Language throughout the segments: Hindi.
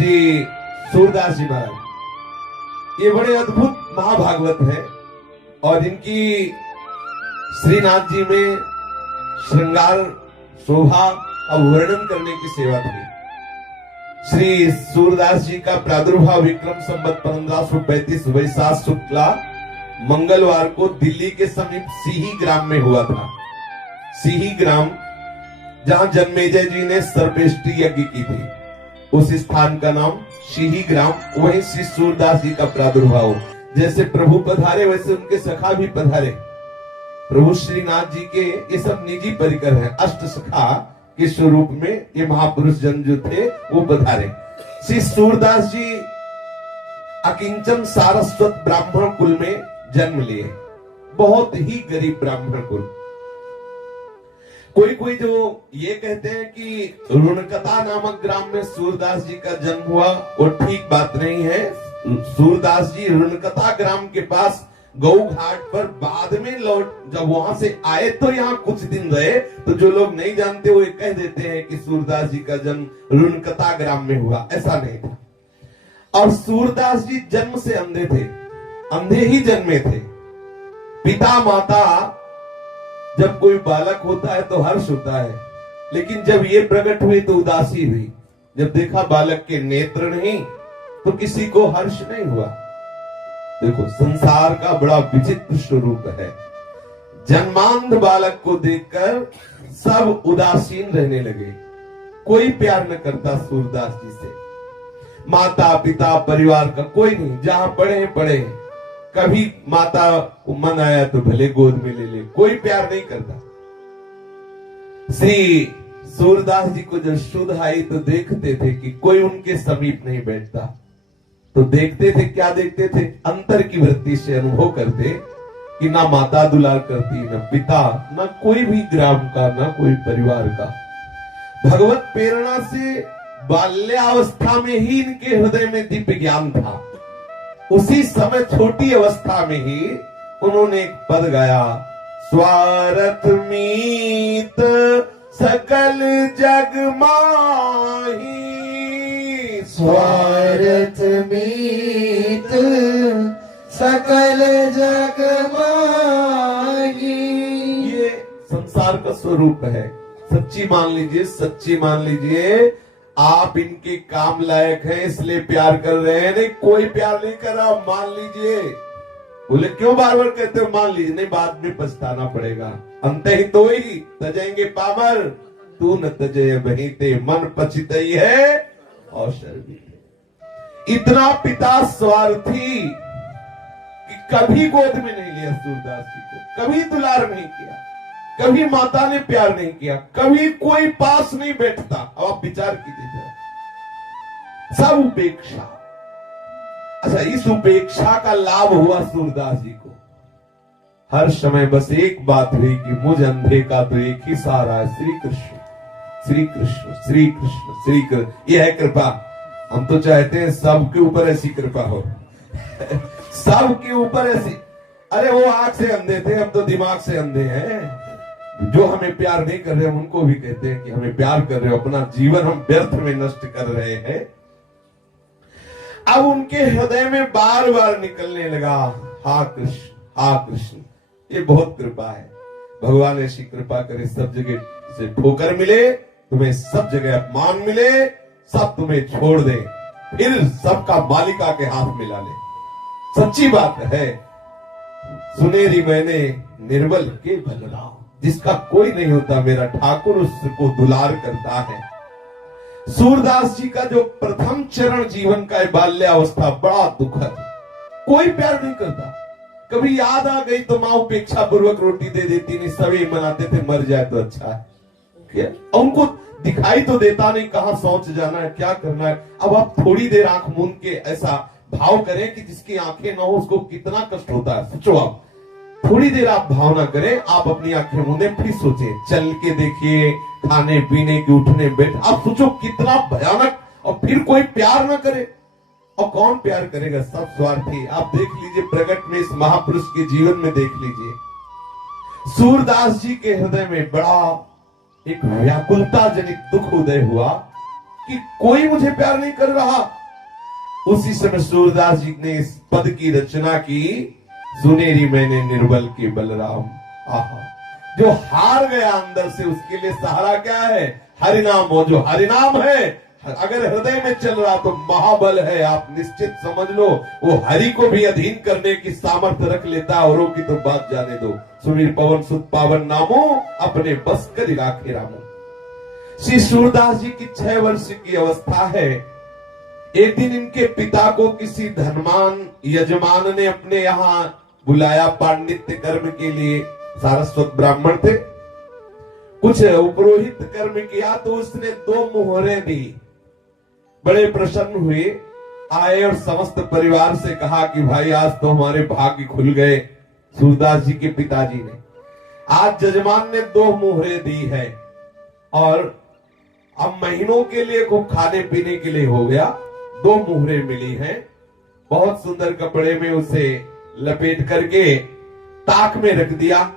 श्री सूरदास जी महाराज, ये बड़े अद्भुत महाभागवत है और इनकी श्रीनाथ जी में श्रृंगार शोभा का वर्णन करने की सेवा थी। श्री सूरदास जी का प्रादुर्भाव विक्रम संवत 1535 वैशाख शुक्ला मंगलवार को दिल्ली के समीप सिही ग्राम में हुआ था। सिही ग्राम जहां जन्मेजय जी ने सर्पेष्टि यज्ञ की थी, उस स्थान का नाम सिही ग्राम। वहीं श्री सूरदास जी का प्रादुर्भाव, जैसे प्रभु पधारे वैसे उनके सखा भी पधारे। प्रभु श्रीनाथ जी के ये सब निजी परिकर हैं, अष्ट सखा के स्वरूप में ये महापुरुष जन जो थे वो पधारे। श्री सूरदास जी अकिंचन सारस्वत ब्राह्मण कुल में जन्म लिए, बहुत ही गरीब ब्राह्मण कुल। कोई कोई जो ये कहते हैं कि रुणकता नामक ग्राम में सूरदास जी का जन्म हुआ, वो ठीक बात नहीं है। सूरदास जी रुणकता ग्राम के पास गौ घाट पर बाद में लौट, जब वहां से आए तो यहाँ कुछ दिन रहे, तो जो लोग नहीं जानते वो ये कह देते हैं कि सूरदास जी का जन्म रुणकता ग्राम में हुआ। ऐसा नहीं था। और सूरदास जी जन्म से अंधे थे, अंधे ही जन्मे थे। पिता माता, जब कोई बालक होता है तो हर्ष होता है, लेकिन जब ये प्रकट हुई तो उदासी हुई। जब देखा बालक के नेत्र नहीं तो किसी को हर्ष नहीं हुआ। देखो, संसार का बड़ा विचित्र स्वरूप है। जन्मांध बालक को देखकर सब उदासीन रहने लगे, कोई प्यार न करता सूरदास जी से। माता पिता परिवार का कोई नहीं, जहां पढ़े पढ़े, कभी माता को मन आया तो भले गोद में ले ले, कोई प्यार नहीं करता। श्री सूरदास जी को जब शुद्ध आई तो देखते थे कि कोई उनके समीप नहीं बैठता, तो देखते थे, क्या देखते थे, अंतर की वृत्ति से अनुभव करते कि ना माता दुलार करती, ना पिता, ना कोई भी ग्राम का, ना कोई परिवार का। भगवत प्रेरणा से बाल्यावस्था में ही इनके हृदय में दिव्य ज्ञान था। उसी समय छोटी अवस्था में ही उन्होंने एक पद गाया, स्वार्थ मीत सकल जग माही, स्वार्थ मीत सकल जग माही। ये संसार का स्वरूप है। सच्ची मान लीजिए, सच्ची मान लीजिए, आप इनके काम लायक हैं इसलिए प्यार कर रहे हैं, नहीं कोई प्यार नहीं कर रहा, मान लीजिए। बोले क्यों बार बार कहते हो मान लीजिए? नहीं, बाद में पछताना पड़ेगा। अंत ही तो ही तजेंगे पामर, तू न तजय बहीते, मन पछतई है और शर्मी। इतना पिता स्वार्थी कि कभी गोद में नहीं लिया सूरदास जी को, कभी दुलार नहीं किया, कभी माता ने प्यार नहीं किया, कभी कोई पास नहीं बैठता। अब आप विचार कीजिए, सब उपेक्षा। अच्छा, इस उपेक्षा का लाभ हुआ सूरदास जी को। हर समय बस एक बात हुई कि मुझ अंधे का तो एक ही सहारा है, श्री कृष्ण, श्री कृष्ण, श्री कृष्ण, श्री कृष्ण। यह है कृपा। हम तो चाहते हैं सबके ऊपर ऐसी कृपा हो सबके ऊपर ऐसी। अरे वो आंख से अंधे थे, अब तो दिमाग से अंधे हैं। जो हमें प्यार नहीं कर रहे हैं उनको भी कहते हैं कि हमें प्यार कर रहे हो, अपना जीवन हम व्यर्थ में नष्ट कर रहे हैं। अब उनके हृदय में बार बार निकलने लगा, हा कृष्ण, हा कृष्ण। ये बहुत कृपा है। भगवान ऐसी कृपा करे, सब जगह से ठोकर मिले, तुम्हें सब जगह अपमान मिले, सब तुम्हें छोड़ दे, फिर सबका मालिका के हाथ मिला ले। सच्ची बात है। सुनेरी मैंने निर्बल के बलराम, जिसका कोई नहीं होता मेरा ठाकुर उसको दुलार करता है। सूरदास जी का जो प्रथम चरण जीवन का बाल्यावस्था बड़ा दुखद, कोई प्यार नहीं करता। कभी याद आ गई तो माँ उपेक्षा पूर्वक रोटी दे देती, नहीं सभी मनाते थे मर जाए तो अच्छा है। उनको दिखाई तो देता नहीं कहाँ शौच जाना है, क्या करना है। अब आप थोड़ी देर आंख मूंद के ऐसा भाव करें कि जिसकी आंखें ना हो उसको कितना कष्ट होता है। सोचो, आप थोड़ी देर आप भावना करें, आप अपनी आंखें मूंदे, फिर सोचें, चल के देखिए, खाने पीने की, उठने बैठ, आप सोचो कितना भयानक। और फिर कोई प्यार ना करे, और कौन प्यार करेगा? सब स्वार्थी। आप देख लीजिए, प्रकट में इस महापुरुष के जीवन में देख लीजिए, सूरदास जी के हृदय में बड़ा एक व्याकुलता जनित दुख उदय हुआ कि कोई मुझे प्यार नहीं कर रहा। उसी समय सूरदास जी ने इस पद की रचना की, सुनेरी मैंने निर्बल के बलराम। आहा, जो हार गया अंदर से उसके लिए सहारा क्या है? हरिनाम। हो जो हरिनाम है, अगर हृदय में चल रहा तो महाबल है। आप निश्चित समझ लो, वो हरि को भी अधीन करने की सामर्थ्य रख लेता है। औरों की तो बात जाने दो। सुमीर पवन सुत पावन नामो, अपने बस कर राखे रामो। श्री सूरदास जी की 6 वर्ष की अवस्था है। एक दिन इनके पिता को किसी धनवान यजमान ने अपने यहाँ बुलाया पांडित्य कर्म के लिए। सारस्वत ब्राह्मण थे, कुछ उपरोहित कर्म किया तो उसने 2 मोहरें दी। बड़े प्रसन्न हुए, आए और समस्त परिवार से कहा कि भाई आज तो हमारे भाग्य खुल गए। सूरदास जी के पिताजी ने आज जजमान ने 2 मोहरें दी है और अब महीनों के लिए खूब खाने पीने के लिए हो गया। 2 मोहरें मिली हैं। बहुत सुंदर कपड़े में उसे लपेट करके ताक में रख दिया।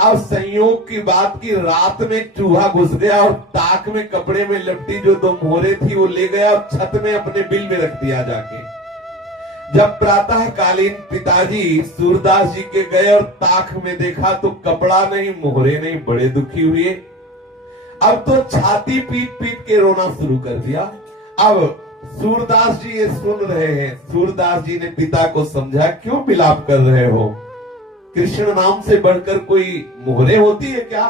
अब संयोग की बात की रात में चूहा घुस गया और ताक में कपड़े में लपटी जो 2 मोहरें थी वो ले गया और छत में अपने बिल में रख दिया जाके। जब प्रातः कालीन पिताजी सूरदास जी के गए और ताक में देखा तो कपड़ा नहीं, मोहरे नहीं, बड़े दुखी हुए। अब तो छाती पीट पीट के रोना शुरू कर दिया। अब सूरदास जी ये सुन रहे हैं। सूरदास जी ने पिता को समझा, क्यों विलाप कर रहे हो? कृष्ण नाम से बढ़कर कोई मोहरे होती है क्या?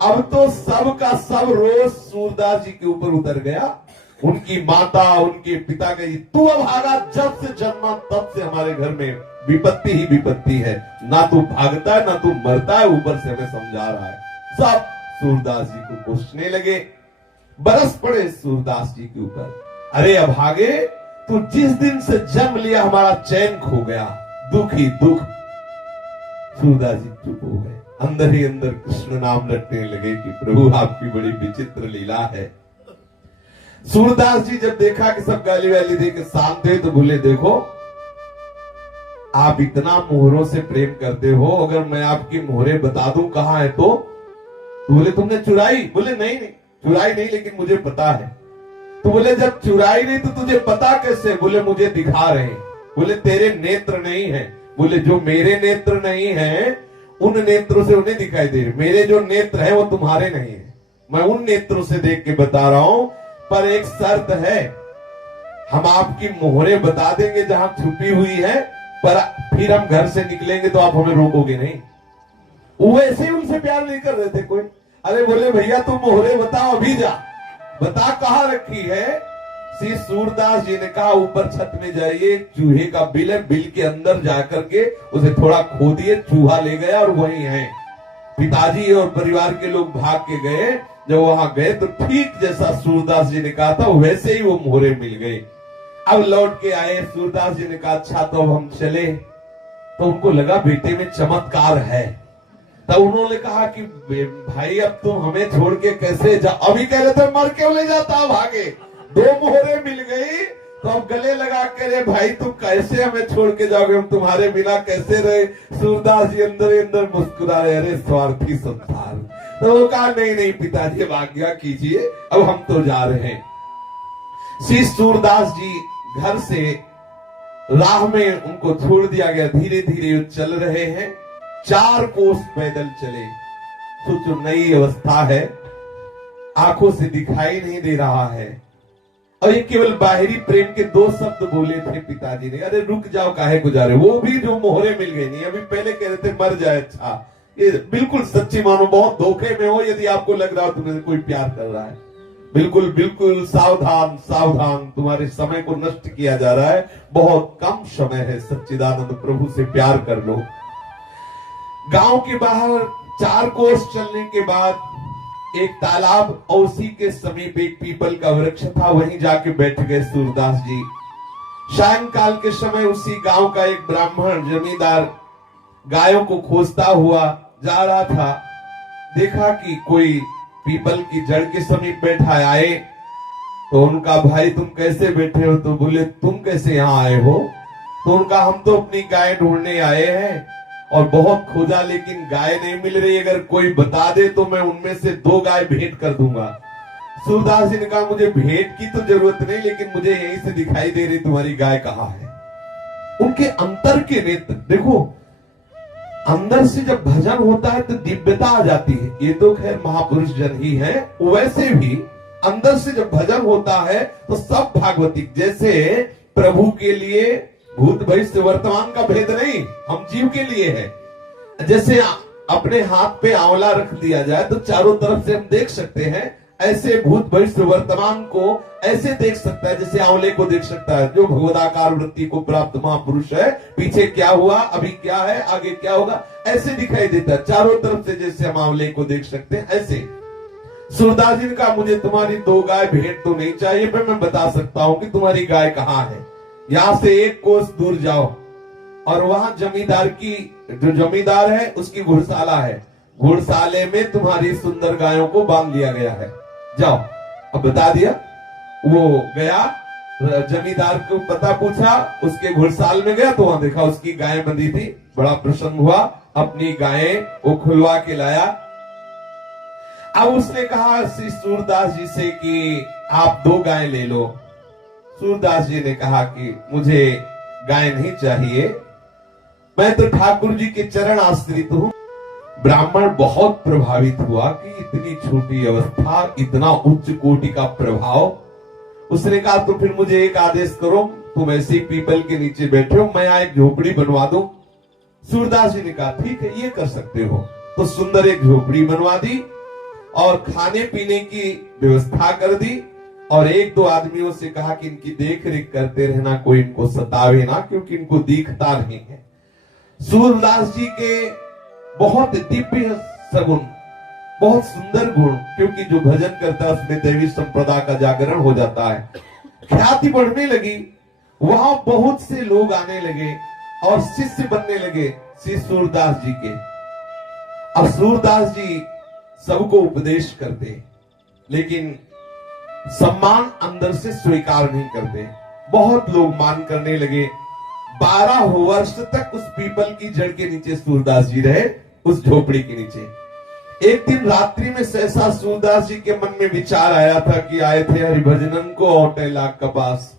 अब तो सब का सब रोज सूरदास जी के ऊपर उतर गया। उनकी माता, उनके पिता कही, तू अभागा, जब से जन्मा तब से हमारे घर में विपत्ति ही विपत्ति है। ना तू भागता है ना तू मरता है, ऊपर से हमें समझा रहा है। सब सूरदास जी को कोसने लगे, बरस पड़े सूरदास जी के ऊपर। अरे अभागे, तू जिस दिन से जन्म लिया हमारा चैन खो गया, दुख ही दुख। सूरदास जी चुप हो गए। अंदर ही अंदर कृष्ण नाम रटने लगे कि प्रभु आपकी बड़ी विचित्र लीला है। सूरदास जी जब देखा कि सब गाली वाली दे के शांत है तो बोले, देखो आप इतना मोहरों से प्रेम करते हो, अगर मैं आपकी मोहरे बता दूं कहां है तो बोले तुमने चुराई? बोले नहीं नहीं चुराई नहीं, लेकिन मुझे पता है। तो बोले जब चुराई नहीं तो तुझे पता कैसे? बोले मुझे दिखा रहे हैं। बोले तेरे नेत्र नहीं है। बोले जो मेरे नेत्र नहीं है उन नेत्रों से उन्हें दिखाई दे रहे, मेरे जो नेत्र है वो तुम्हारे नहीं है। मैं उन नेत्रों से देख के बता रहा हूं, पर एक शर्त है, हम आपकी मोहरे बता देंगे जहां छुपी हुई है, पर फिर हम घर से निकलेंगे तो आप हमें रोकोगे नहीं। वो ऐसे ही उनसे प्यार नहीं कर रहे थे कोई। अरे बोले भैया तुम मोहरे बताओ, अभी जा, बता कहां रखी है। श्री सूरदास जी ने कहा ऊपर छत में जाइए, चूहे का बिल है, बिल के अंदर जाकर के उसे थोड़ा खोदिए। चूहा ले गया और वही है। पिताजी और परिवार के लोग भाग के गए। जब वहां गए तो ठीक जैसा सूरदास जी ने कहा था वैसे ही वो मोहरे मिल गए। अब लौट के आए। सूरदास जी ने कहा अच्छा तो अब हम चले। तो उनको लगा बेटे में चमत्कार है। तब उन्होंने कहा कि भाई अब तुम हमें छोड़ के कैसे जा? अभी कह रहे थे मर क्यों ले जाता, भागे। 2 मोहरे मिल गई तो अब गले लगा के, रे भाई तुम कैसे हमें छोड़ के जाओगे, हम तुम्हारे बिना कैसे रहे? सूरदास जी अंदर ही अंदर मुस्कुरा रहे, अरे स्वार्थी संसार। तो वो कहा नहीं नहीं पिताजी अब आज्ञा कीजिए, अब हम तो जा रहे हैं। श्री सूरदास जी घर से राह में उनको छोड़ दिया गया। धीरे धीरे चल रहे हैं, 4 कोस पैदल चले। सोचो नई अवस्था है, आंखों से दिखाई नहीं दे रहा है और ये केवल बाहरी प्रेम के 2 शब्द बोले थे पिताजी ने। अरे रुक जाओ काहे को जा रहे, वो भी जो मोहरे मिल गई नहीं। अभी पहले कह रहे थे मर जाए। अच्छा ये बिल्कुल सच्ची मानो, बहुत धोखे में हो यदि आपको लग रहा हो तुम्हें कोई प्यार कर रहा है। बिल्कुल बिल्कुल सावधान सावधान, तुम्हारे समय को नष्ट किया जा रहा है। बहुत कम समय है, सच्चिदानंद प्रभु से प्यार कर लो। गांव के बाहर 4 कोस चलने के बाद एक तालाब और उसी के समीप एक पीपल का वृक्ष था, वहीं जाके बैठ गए सूरदास जी। सायंकाल के समय उसी गांव का एक ब्राह्मण जमींदार गायों को खोजता हुआ जा रहा था। देखा कि कोई पीपल की जड़ के समीप बैठा है। आए तो उनका भाई तुम कैसे बैठे हो? तो बोले तुम कैसे यहाँ आए हो? तो उनका हम तो अपनी गाय ढूंढने आए हैं और बहुत खोजा लेकिन गाय नहीं मिल रही, अगर कोई बता दे तो मैं उनमें से 2 गाय भेंट कर दूंगा। सूरदास जी ने कहा मुझे भेंट की तो जरूरत नहीं, लेकिन मुझे यहीं से दिखाई दे रही तुम्हारी गाय कहाँ है। उनके अंतर के नेत्र देखो, अंदर से जब भजन होता है तो दिव्यता आ जाती है। ये तो खैर महापुरुष जन ही है, वैसे भी अंदर से जब भजन होता है तो सब भागवतिक, जैसे प्रभु के लिए भूत भविष्य वर्तमान का भेद नहीं, हम जीव के लिए है। जैसे अपने हाथ पे आंवला रख दिया जाए तो चारों तरफ से हम देख सकते हैं, ऐसे भूत भविष्य वर्तमान को ऐसे देख सकता है जैसे आंवले को देख सकता है। जो भगवदाकार वृत्ति को प्राप्त महापुरुष है, पीछे क्या हुआ, अभी क्या है, आगे क्या होगा, ऐसे दिखाई देता है चारों तरफ से, जैसे हम आंवले को देख सकते हैं ऐसे। सूरदास जी का मुझे तुम्हारी 2 गाय भेंट तो नहीं चाहिए, पर मैं बता सकता हूं कि तुम्हारी गाय कहाँ है। यहां से 1 कोस दूर जाओ और वहां जमींदार की, जो जमींदार है उसकी घुड़शाला है, घुड़शाले में तुम्हारी सुंदर गायों को बांध लिया गया है, जाओ। अब बता दिया, वो गया, जमींदार को पता पूछा, उसके घुड़साल में गया तो वहां देखा उसकी गाय बंधी थी, बड़ा प्रसन्न हुआ, अपनी गायें वो खुलवा के लाया। अब उसने कहा श्री सूरदास जी से कि आप 2 गायें ले लो। सूरदास जी ने कहा कि मुझे गाय नहीं चाहिए, मैं तो ठाकुर जी के चरण आश्रित हूं। ब्राह्मण बहुत प्रभावित हुआ कि इतनी छोटी अवस्था, इतना उच्च कोटि का प्रभाव। उसने कहा तो फिर मुझे एक आदेश करो, तुम ऐसे पीपल के नीचे बैठे हो, मैं यहाँ एक झोपड़ी बनवा दूं। सूरदास जी ने कहा ठीक है, ये कर सकते हो। तो सुंदर एक झोपड़ी बनवा दी और खाने पीने की व्यवस्था कर दी, और 1-2 आदमियों से कहा कि इनकी देख रेख करते रहना, कोई इनको सतावे ना, क्योंकि इनको दिखता नहीं है। सूरदास जी के बहुत दिव्य सगुण, बहुत सुंदर गुण, क्योंकि जो भजन करता है उसमें दैवी संप्रदा का जागरण हो जाता है। ख्याति बढ़ने लगी, वहां बहुत से लोग आने लगे और शिष्य बनने लगे श्री सूरदास जी के। अब सूरदास जी सबको उपदेश करते, लेकिन सम्मान अंदर से स्वीकार नहीं करते। बहुत लोग मान करने लगे। 12 वर्ष तक उस पीपल की जड़ के नीचे सूरदास जी रहे, उस झोपड़ी के नीचे। एक दिन रात्रि में सहसा सूरदास जी के मन में विचार आया था कि आए थे हरिभजनन को औटेला के पास,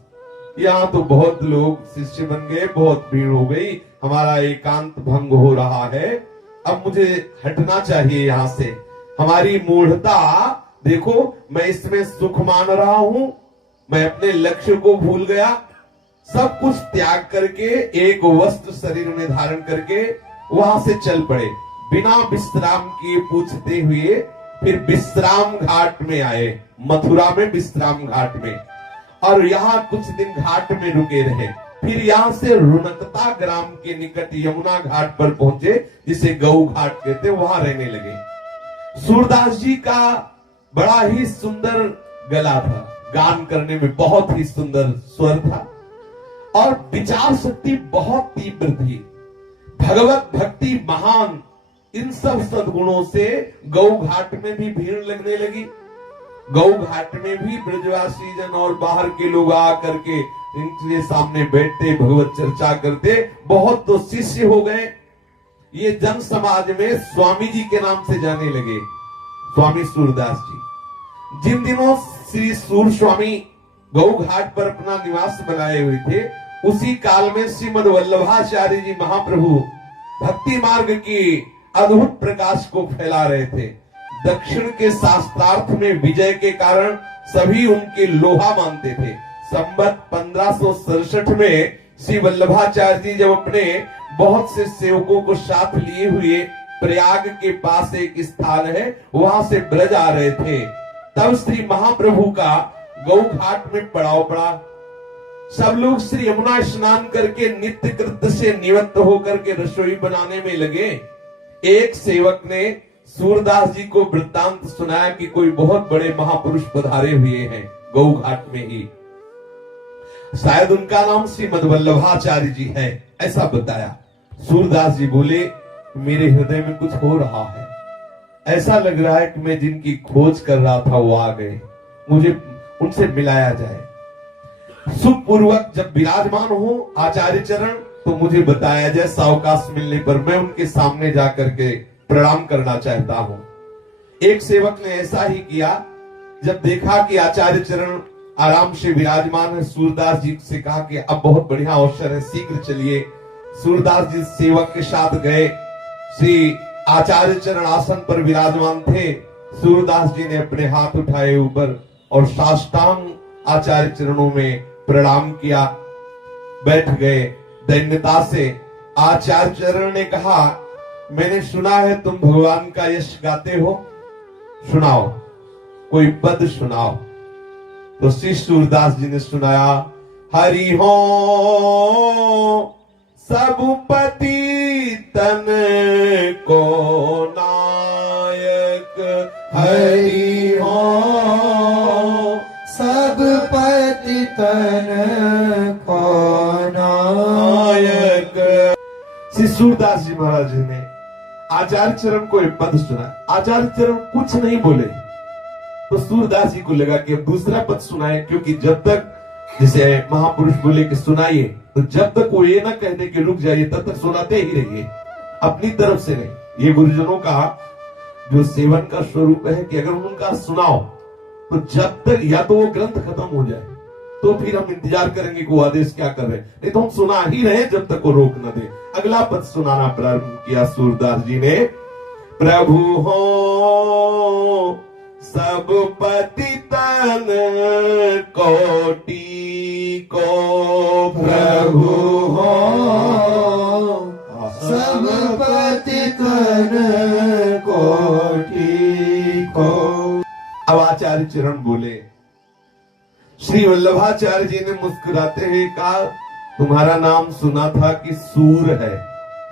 यहाँ तो बहुत लोग शिष्य बन गए, बहुत भीड़ हो गई, हमारा एकांत भंग हो रहा है, अब मुझे हटना चाहिए यहाँ से। हमारी मूढ़ता देखो, मैं इसमें सुख मान रहा हूं, मैं अपने लक्ष्य को भूल गया, सब कुछ त्याग करके एक वस्त्र शरीर में धारण करके वहां से चल पड़े। बिना विश्राम किए पूछते हुए फिर विश्राम घाट में आए, मथुरा में विश्राम घाट में, और यहाँ कुछ दिन घाट में रुके रहे। फिर यहाँ से रुनकता ग्राम के निकट यमुना घाट पर पहुंचे, जिसे गौ घाट कहते, वहां रहने लगे। सूरदास जी का बड़ा ही सुंदर गला था, गान करने में बहुत ही सुंदर स्वर था, और विचार शक्ति बहुत तीव्र थी, भगवत भक्ति महान। इन सब सद्गुणों से गौ घाट में भी भीड़ लगने लगी। गौ घाट में भी ब्रजवासी जन और बाहर के लोग आकर के इनके सामने बैठते, भगवत चर्चा करते। बहुत तो शिष्य हो गए। ये जन समाज में स्वामी जी के नाम से जाने लगे, स्वामी सूरदास जी। जिन दिनों श्री सूर स्वामी गौ घाट पर अपना निवास बनाए हुए थे, उसी काल में श्रीमद वल्लभाचार्य जी महाप्रभु भक्ति मार्ग की अद्भुत प्रकाश को फैला रहे थे। दक्षिण के शास्त्रार्थ में विजय के कारण सभी उनके लोहा मानते थे। संवत 1567 में श्री वल्लभाचार्य जी जब अपने बहुत से सेवकों को साथ लिए हुए प्रयाग के पास एक स्थान है, वहां से ब्रज आ रहे थे, तब श्री महाप्रभु का गौ घाट में पड़ाव पड़ा। सब लोग श्री यमुना स्नान करके नित्य कृत्य से निवृत्त होकर के रसोई बनाने में लगे। एक सेवक ने सूरदास जी को वृत्तांत सुनाया कि कोई बहुत बड़े महापुरुष पधारे हुए हैं गौ घाट में ही, शायद उनका नाम श्रीमद वल्लभाचार्य जी है, ऐसा बताया। सूरदास जी बोले, मेरे हृदय में कुछ हो रहा है, ऐसा लग रहा है कि मैं जिनकी खोज कर रहा था वो आ गए, मुझे उनसे मिलाया जाए। सुखपूर्वक जब विराजमान हो आचार्य चरण, तो मुझे बताया जाए, सावकाश मिलने पर मैं उनके सामने जाकर के प्रणाम करना चाहता हूं। एक सेवक ने ऐसा ही किया। जब देखा कि आचार्य चरण आराम से विराजमान है, सूरदास जी से कहा कि अब बहुत बढ़िया अवसर है, शीघ्र चलिए। सूरदास जी सेवक के साथ गए। श्री आचार्य चरण आसन पर विराजमान थे। सूरदास जी ने अपने हाथ उठाए ऊपर और साष्टांग आचार्य चरणों में प्रणाम किया, बैठ गए दैन्यता से। आचार्य चरण ने कहा, मैंने सुना है तुम भगवान का यश गाते हो, सुनाओ, कोई पद सुनाओ। तो श्री सूरदास जी ने सुनाया, हरि हो सब पति तन को नायक, हरि हो सब पति तन को नायक। श्री सूरदास जी महाराज जी ने आचार्य चरण को एक पद सुना। आचार्य चरण कुछ नहीं बोले तो सूरदास जी को लगा कि अब दूसरा पद सुनाए, क्योंकि जब तक जैसे महापुरुष बोले कि सुनाइए, तो जब तक वो ये ना कहते कि रुक जाइए तब तक सुनाते ही रहिए, अपनी तरफ से नहीं। ये गुरुजनों का जो सेवन का स्वरूप है कि अगर उनका सुनाओ तो जब तक या तो वो ग्रंथ खत्म हो जाए तो फिर हम इंतजार करेंगे कि वो आदेश क्या कर रहे हैं, नहीं तो हम सुना ही रहे जब तक वो रोक न दे। अगला पद सुनाना प्रारंभ किया सूरदास जी ने, प्रभु हो सब पति तन कोटि को, प्रभु हो सब पति तन कोटि को। अब आचार्य चरण बोले। श्री वल्लभाचार्य जी ने मुस्कुराते हुए कहा, तुम्हारा नाम सुना था कि सूर है।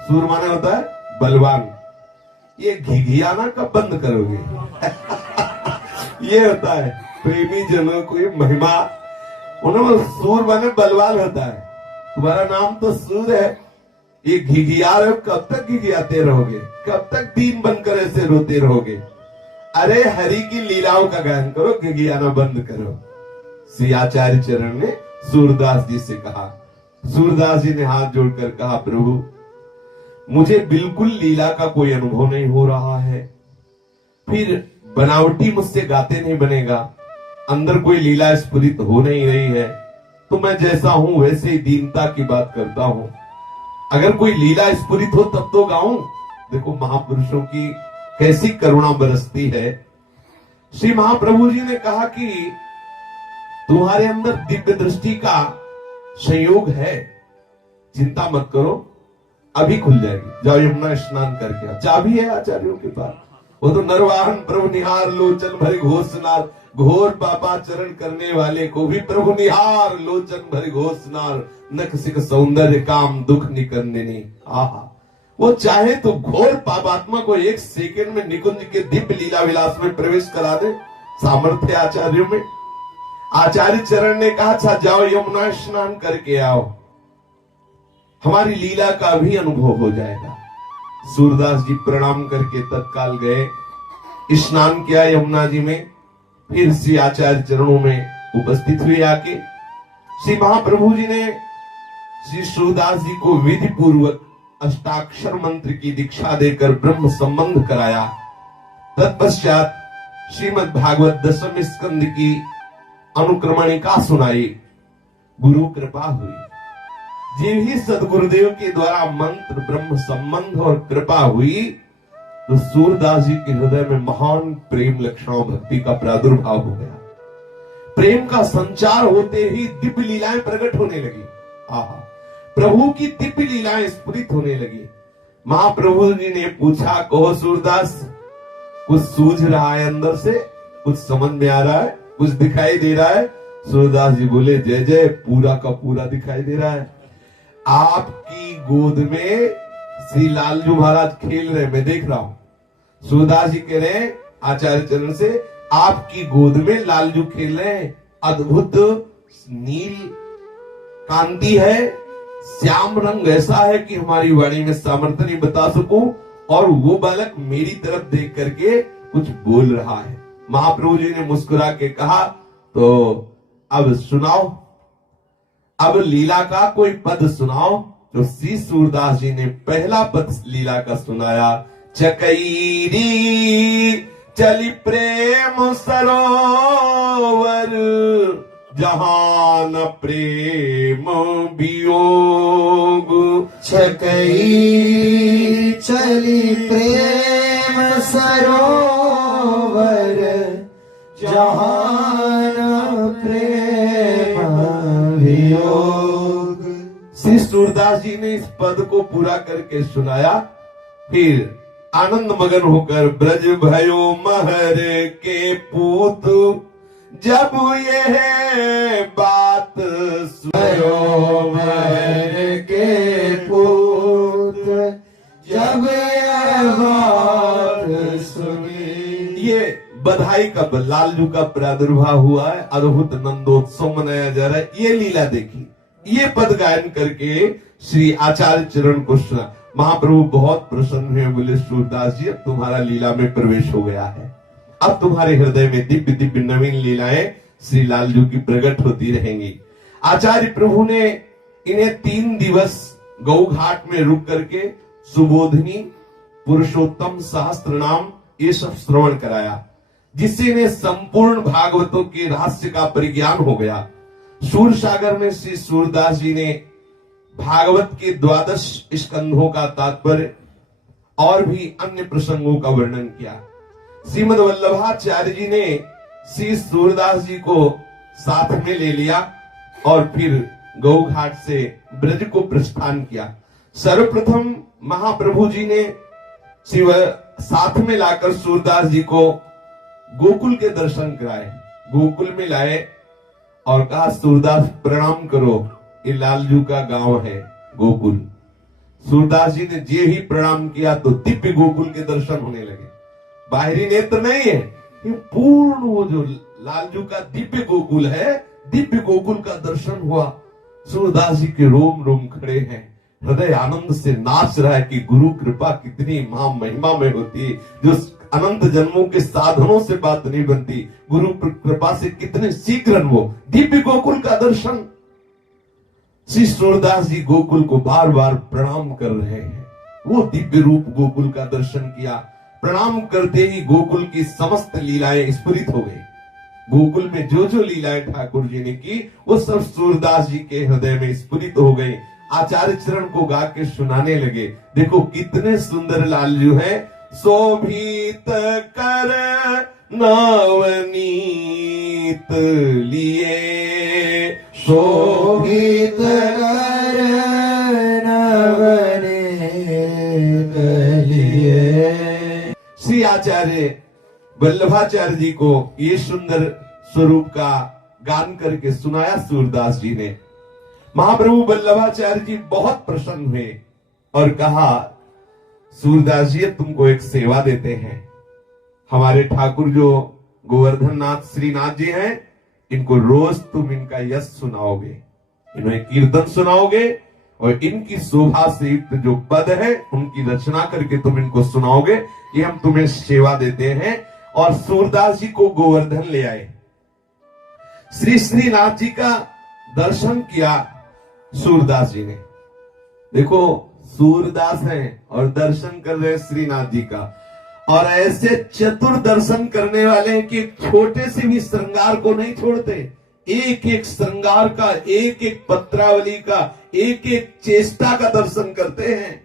सूर माने होता है बलवान। ये घिघियाना कब बंद करोगे? ये होता है प्रेमी जनों की महिमा। उन्होंने सूर माने बलवान होता है। तुम्हारा नाम तो सूर है, ये घिघिया रहे हो, कब तक घिघियाते रहोगे? कब तक दीन बनकर ऐसे रोते रहोगे? अरे हरि की लीलाओं का गायन करो, घिघियाना बंद करो। श्री आचार्य चरण ने सूरदास जी से कहा। सूरदास जी ने हाथ जोड़कर कहा, प्रभु मुझे बिल्कुल लीला का कोई अनुभव नहीं हो रहा है, फिर बनावटी मुझसे गाते नहीं बनेगा, अंदर कोई लीला स्फुरित हो नहीं रही है, तो मैं जैसा हूं वैसे ही दीनता की बात करता हूं। अगर कोई लीला स्फुरित हो तब तो गाऊं। देखो महापुरुषों की कैसी करुणा बरसती है। श्री महाप्रभु जी ने कहा कि तुम्हारे अंदर दिव्य दृष्टि का संयोग है, चिंता मत करो, अभी खुल जाएगी। जाओ यमुना स्नान करके आओ। चाबी है आचार्यों के पास। वो तो नरवाहन प्रभु निहार लोचन भरे घोषनार, घोर पापाचरण करने वाले को भी प्रभु निहार लोचन भरे घोषनार, नख सिख सौंदर्य काम दुख निकंदिनी। आहा, वो चाहे तो घोर पापात्मा को एक सेकंड में निकुंज के दिव्य लीला विलास में प्रवेश करा दे, सामर्थ्य आचार्यों में। आचार्य चरण ने कहा, अच्छा जाओ यमुना स्नान करके आओ, हमारी लीला का भी अनुभव हो जाएगा। सूरदास जी प्रणाम करके तत्काल गए, स्नान किया यमुना जी में, फिर श्री आचार्य चरणों में उपस्थित हुए आके। श्री महाप्रभु जी ने श्री सूरदास जी को विधि पूर्वक अष्टाक्षर मंत्र की दीक्षा देकर ब्रह्म संबंध कराया। तत्पश्चात श्रीमद् भागवत दशम स्कंद की अनुक्रमणिका सुनाई। गुरु कृपा हुई। जी ही सदगुरुदेव के द्वारा मंत्र ब्रह्म संबंध और कृपा हुई तो सूरदास जी के हृदय में महान प्रेम लक्षणों भक्ति का प्रादुर्भाव हो गया। प्रेम का संचार होते ही दिव्य लीलाएं प्रकट होने लगी। आहा, प्रभु की दिव्य लीलाएं स्फुरित होने लगी। महाप्रभु जी ने पूछा, कहो सूरदास, कुछ सूझ रहा है अंदर से, कुछ समझ में आ रहा है, कुछ दिखाई दे रहा है? सूरदास जी बोले, जय जय, पूरा का पूरा दिखाई दे रहा है। आपकी गोद में श्री लालजू महाराज खेल रहे, मैं देख रहा हूं। सूरदास जी कह रहे हैं आचार्य चरण से, आपकी गोद में लालजू खेल रहे हैं, अद्भुत नील कांति है, श्याम रंग ऐसा है कि हमारी वाणी में सामर्थ्य नहीं बता सकूं, और वो बालक मेरी तरफ देख करके कुछ बोल रहा है। महाप्रभु जी ने मुस्कुरा के कहा, तो अब सुनाओ, अब लीला का कोई पद सुनाओ। तो श्री सूरदास जी ने पहला पद लीला का सुनाया, चकैरी चली प्रेम सरोवर, जहां न प्रेम वियोग। छकई चली प्रेम सरोवर, जहान प्रेम वियोग। श्री सूरदास जी ने इस पद को पूरा करके सुनाया। फिर आनंद मगन होकर ब्रज भयो महर के पूत, जब यह बात भयो महर के पूत, जब यह बात सुनी। ये बधाई का लालजू का प्रादुर्भाव हुआ है, अद्भुत नंदोत्सव मनाया जा रहा है। ये लीला देखी, ये पद गायन करके श्री आचार्य चरण को सुना। महाप्रभु बहुत प्रसन्न हुए, बोले सूरदास जी अब तुम्हारा लीला में प्रवेश हो गया है, अब तुम्हारे हृदय में दिव्य दिव्य नवीन लीलाएं श्री लालजू की प्रकट होती रहेंगी। आचार्य प्रभु ने इन्हें 3 दिवस गौ घाट में रुक करके सुबोधनी, पुरुषोत्तम सहस्त्र नाम ये सब श्रवण कराया, जिससे इन्हें संपूर्ण भागवतों के रहस्य का परिज्ञान हो गया। सूर सागर में श्री सूरदास जी ने भागवत के 12 स्कंधों का तात्पर्य और भी अन्य प्रसंगों का वर्णन किया। श्रीमद वल्लभाचार्य जी ने श्री सूरदास जी को साथ में ले लिया और फिर गौ घाट से ब्रज को प्रस्थान किया। सर्वप्रथम महाप्रभु जी ने शिव साथ में लाकर सूरदास जी को गोकुल के दर्शन कराए, गोकुल में लाए और कहा सूरदास प्रणाम करो, ये लालजू का गांव है गोकुल। सूरदास जी ने जे ही प्रणाम किया तो दिव्य गोकुल के दर्शन होने लगे। बाहरी नेत्र नहीं है, ये पूर्ण वो जो लालजू का दिव्य गोकुल है, दिव्य गोकुल का दर्शन हुआ। सूरदास जी के रोम रोम खड़े हैं, हृदय आनंद से नाच रहा है कि गुरु कृपा कितनी महा महिमा में होती है, जो अनंत जन्मों के साधनों से बात नहीं बनती, गुरु कृपा से कितने शीघ्र वो दिव्य गोकुल का दर्शन। श्री सूरदास जी गोकुल को बार बार प्रणाम कर रहे हैं, वो दिव्य रूप गोकुल का दर्शन किया। प्रणाम करते ही गोकुल की समस्त लीलाएं स्फुरित हो गई। गोकुल में जो जो लीलाएं ठाकुर जी ने की वो सब सूरदास जी के हृदय में स्फुरित हो गई। आचार्य चरण को गा के सुनाने लगे, देखो कितने सुंदर लालजू है। शोभित कर नवनीत लिए, शोभित कर नवनीत लिए। श्री आचार्य वल्लभाचार्य जी को ये सुंदर स्वरूप का गान करके सुनाया सूरदास जी ने। महाप्रभु वल्लभाचार्य जी बहुत प्रसन्न हुए और कहा सूरदास जी तुमको एक सेवा देते हैं। हमारे ठाकुर जो गोवर्धन नाथ श्रीनाथ जी हैं, इनको रोज तुम इनका यश सुनाओगे, इन्हें कीर्तन सुनाओगे और इनकी शोभा से युक्त जो पद है उनकी रचना करके तुम इनको सुनाओगे, ये हम तुम्हें सेवा देते हैं। और सूरदास जी को गोवर्धन ले आए, श्री श्रीनाथ जी का दर्शन किया सूरदास जी ने। देखो सूरदास हैं और दर्शन कर रहे श्रीनाथ जी का, और ऐसे चतुर दर्शन करने वाले कि छोटे से भी श्रृंगार को नहीं छोड़ते, एक एक श्रृंगार का, एक एक पत्रावली का, एक एक चेष्टा का दर्शन करते हैं।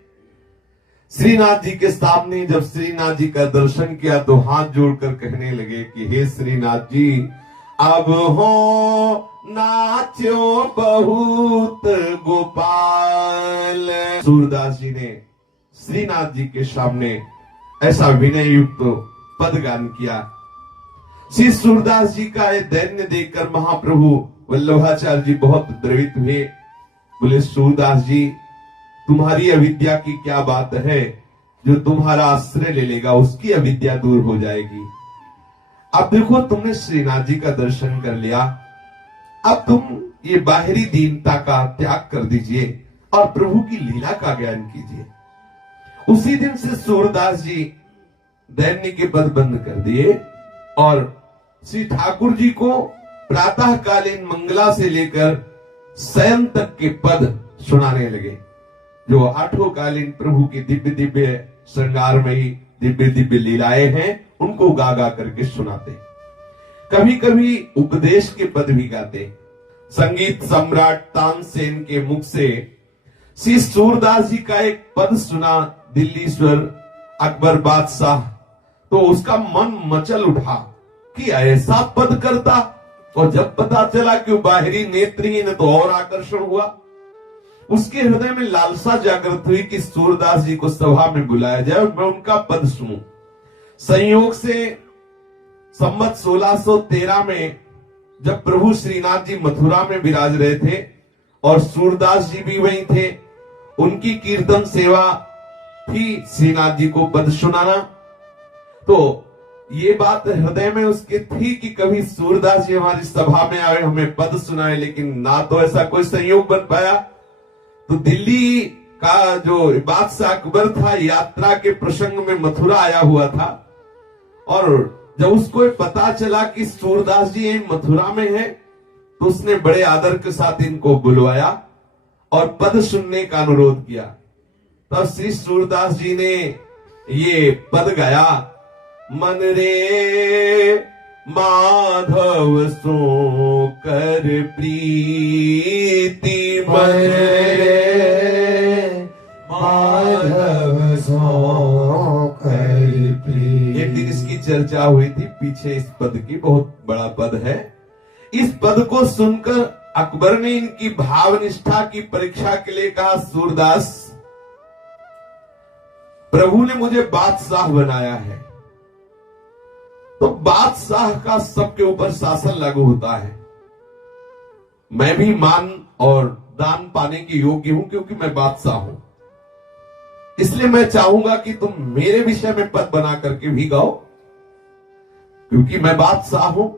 श्रीनाथ जी के सामने जब श्रीनाथ जी का दर्शन किया तो हाथ जोड़कर कहने लगे कि हे श्रीनाथ जी, अब हो नाचो बहुत गोपाल। सूरदास जी ने श्रीनाथ जी के सामने ऐसा विनय युक्त पद गान किया। श्री सूरदास जी का ये दैन्य देखकर महाप्रभु वल्लभाचार्य जी बहुत द्रवित हुए। बोले सूरदास जी, तुम्हारी अविद्या की क्या बात है, जो तुम्हारा आश्रय ले लेगा उसकी अविद्या दूर हो जाएगी। अब देखो तुमने श्रीनाथ जी का दर्शन कर लिया, अब तुम ये बाहरी दीनता का त्याग कर दीजिए और प्रभु की लीला का ज्ञान कीजिए। उसी दिन से सूरदास जी दैन्य के पद बंद कर दिए और श्री ठाकुर जी को प्रातःकालीन मंगला से लेकर शयन तक के पद सुनाने लगे, जो 8 कालीन प्रभु की दिव्य दिव्य श्रृंगार में ही दिव्य दिव्य लीलाएं हैं उनको गा गा करके सुनाते। कभी कभी उपदेश के पद भी गाते। संगीत सम्राट तानसेन के मुख से श्री सूरदास जी का एक पद सुना, दिल्लीश्वर अकबर बादशाह, तो उसका मन मचल उठा कि ऐसा पद करता। और जब पता चला कि वो बाहरी नेत्रहीन, तो और आकर्षण हुआ। उसके हृदय में लालसा जागृत हुई कि सूरदास जी को सभा में बुलाया जाए और मैं उनका पद सुनूं। संयोग से संवत 1613 में जब प्रभु श्रीनाथ जी मथुरा में विराज रहे थे और सूरदास जी भी वहीं थे, उनकी कीर्तन सेवा थी श्रीनाथ जी को पद सुनाना। तो ये बात हृदय में उसके थी कि कभी सूरदास जी हमारी सभा में आए, हमें पद सुनाए, लेकिन ना तो ऐसा कोई संयोग बन पाया। तो दिल्ली का जो बादशाह अकबर था, यात्रा के प्रसंग में मथुरा आया हुआ था, और जब उसको पता चला कि सूरदास जी यहीं मथुरा में है, तो उसने बड़े आदर के साथ इनको बुलवाया और पद सुनने का अनुरोध किया। तब श्री सूरदास जी ने ये पद गाया, मन रे माधव सो कर प्रीति, मन रे माधव सो कर प्रीति। एक दिन इसकी चर्चा हुई थी पीछे, इस पद की, बहुत बड़ा पद है। इस पद को सुनकर अकबर ने इनकी भावनिष्ठा की परीक्षा के लिए कहा, सूरदास, प्रभु ने मुझे बादशाह बनाया है, तो बादशाह का सबके ऊपर शासन लागू होता है। मैं भी मान और दान पाने के योग्य हूं क्योंकि मैं बादशाह हूं। इसलिए मैं चाहूंगा कि तुम मेरे विषय में पद बना करके भी गाओ, क्योंकि मैं बादशाह हूं।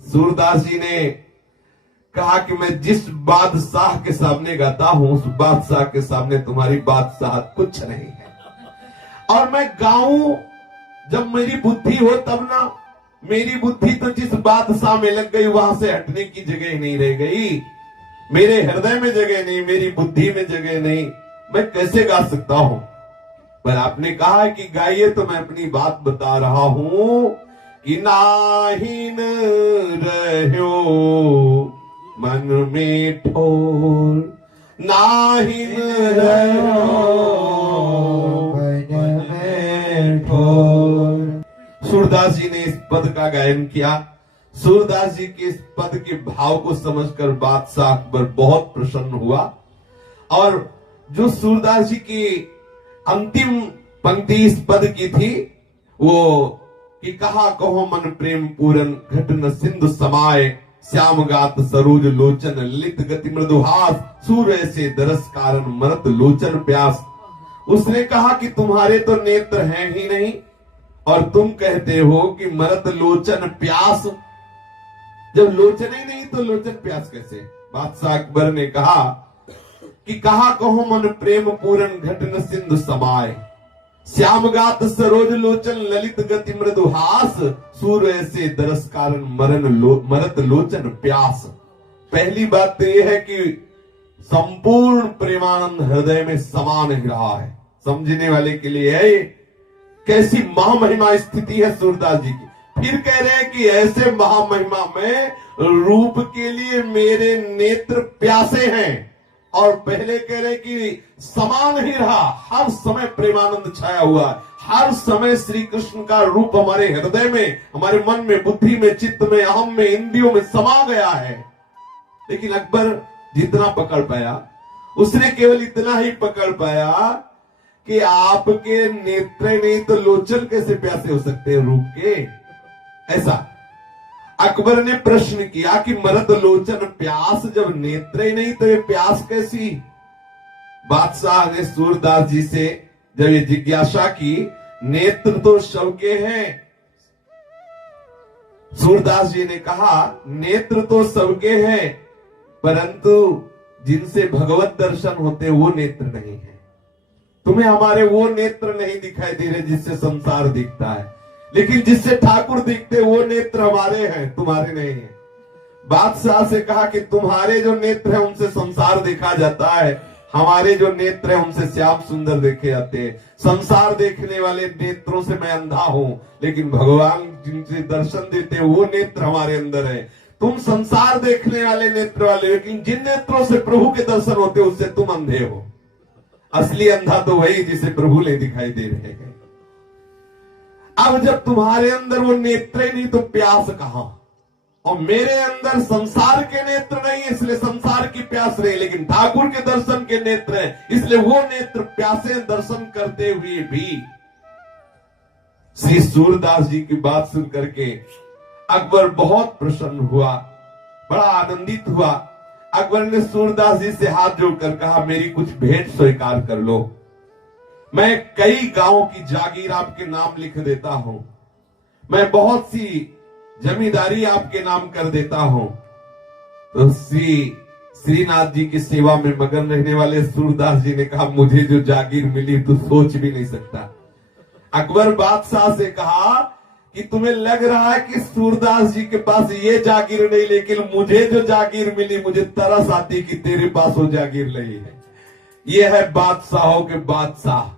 सूरदास जी ने कहा कि मैं जिस बादशाह के सामने गाता हूं, उस बादशाह के सामने तुम्हारी बादशाह कुछ नहीं है। और मैं गाऊं जब मेरी बुद्धि हो तब ना। मेरी बुद्धि तो जिस बादशाह में लग गई, वहां से हटने की जगह नहीं रह गई। मेरे हृदय में जगह नहीं, मेरी बुद्धि में जगह नहीं, मैं कैसे गा सकता हूं। पर आपने कहा है कि गाइए, तो मैं अपनी बात बता रहा हूं कि नाहिन रह्यो मन में ठोर, नाहिन रह्यो मन में ठोर। सूरदास जी ने इस पद का गायन किया। सूरदास जी के इस पद के भाव को समझकर बादशाह अकबर बहुत प्रसन्न हुआ। और जो सूरदास जी की अंतिम पंक्ति इस पद की थी, वो कि कहा कहो मन प्रेम पूरन, घट न सिंधु समाये, श्याम गात सरोज लोचन, ललित गति मृदुहास, सूर्य से दरस कारण मरत लोचन प्यास। उसने कहा कि तुम्हारे तो नेत्र हैं ही नहीं, और तुम कहते हो कि मरत लोचन प्यास। जब लोचन ही नहीं तो लोचन प्यास कैसे। बादशाह अकबर ने कहा कि कहा कहो मन प्रेम पूरन, घट न सिंधु समाये, श्याम गात सरोज लोचन, ललित गति मृदुहास, सूर्य से दरस कारण मरत लोचन प्यास। पहली बात तो यह है कि संपूर्ण प्रेमानंद हृदय में समा नहीं रहा है। समझने वाले के लिए है ये कैसी महामहिमा स्थिति है सूरदास जी की। फिर कह रहे हैं कि ऐसे महामहिमा में रूप के लिए मेरे नेत्र प्यासे हैं। और पहले कह रहे कि समा नहीं रहा, हर समय प्रेमानंद छाया हुआ है, हर समय श्री कृष्ण का रूप हमारे हृदय में, हमारे मन में, बुद्धि में, चित्त में, अहम में, इंद्रियों में समा गया है। लेकिन अकबर जितना पकड़ पाया, उसने केवल इतना ही पकड़ पाया कि आपके नेत्र नहीं तो लोचन कैसे प्यासे हो सकते हैं रूप के। ऐसा अकबर ने प्रश्न किया कि मरद लोचन प्यास, जब नेत्र ही नहीं तो ये प्यास कैसी। बादशाह ने सूरदास जी से जब ये जिज्ञासा की, नेत्र तो सबके हैं। सूरदास जी ने कहा नेत्र तो सबके हैं, परंतु जिनसे भगवत दर्शन होते वो नेत्र नहीं है। तुम्हें हमारे वो नेत्र नहीं दिखाई दे रहे जिससे संसार दिखता है, लेकिन जिससे ठाकुर दिखते वो नेत्र हमारे हैं, तुम्हारे नहीं है। बादशाह से कहा कि तुम्हारे जो नेत्र हैं उनसे संसार देखा जाता है, हमारे जो नेत्र हैं उनसे श्याम सुंदर देखे जाते हैं। संसार देखने वाले नेत्रों से मैं अंधा हूं, लेकिन भगवान जिनसे दर्शन देते हैं वो नेत्र हमारे अंदर है। तुम संसार देखने वाले नेत्र वाले, लेकिन जिन नेत्रों से प्रभु के दर्शन होते हैं उससे तुम अंधे हो। असली अंधा तो वही जिसे प्रभु ले दिखाई दे रहे हैं। अब जब तुम्हारे अंदर वो नेत्र ही नहीं तो प्यास कहां? और मेरे अंदर संसार के नेत्र नहीं, इसलिए संसार की प्यास नहीं, लेकिन ठाकुर के दर्शन के नेत्र हैं, इसलिए वो नेत्र प्यासे दर्शन करते हुए भी। श्री सूरदास जी की बात सुन करके अकबर बहुत प्रसन्न हुआ, बड़ा आनंदित हुआ। अकबर ने सूरदास जी से हाथ जोड़कर कहा, मेरी कुछ भेंट स्वीकार कर लो। मैं कई गांवों की जागीर आपके नाम लिख देता हूं, मैं बहुत सी जमींदारी आपके नाम कर देता हूं। तो श्रीनाथ जी की सेवा में मगन रहने वाले सूरदास जी ने कहा, मुझे जो जागीर मिली तू सोच भी नहीं सकता। अकबर बादशाह से कहा कि तुम्हें लग रहा है कि सूरदास जी के पास ये जागीर नहीं, लेकिन मुझे जो जागीर मिली मुझे तरस आती कि तेरे पास वो जागीर नहीं है। ये है बादशाहों के बादशाह,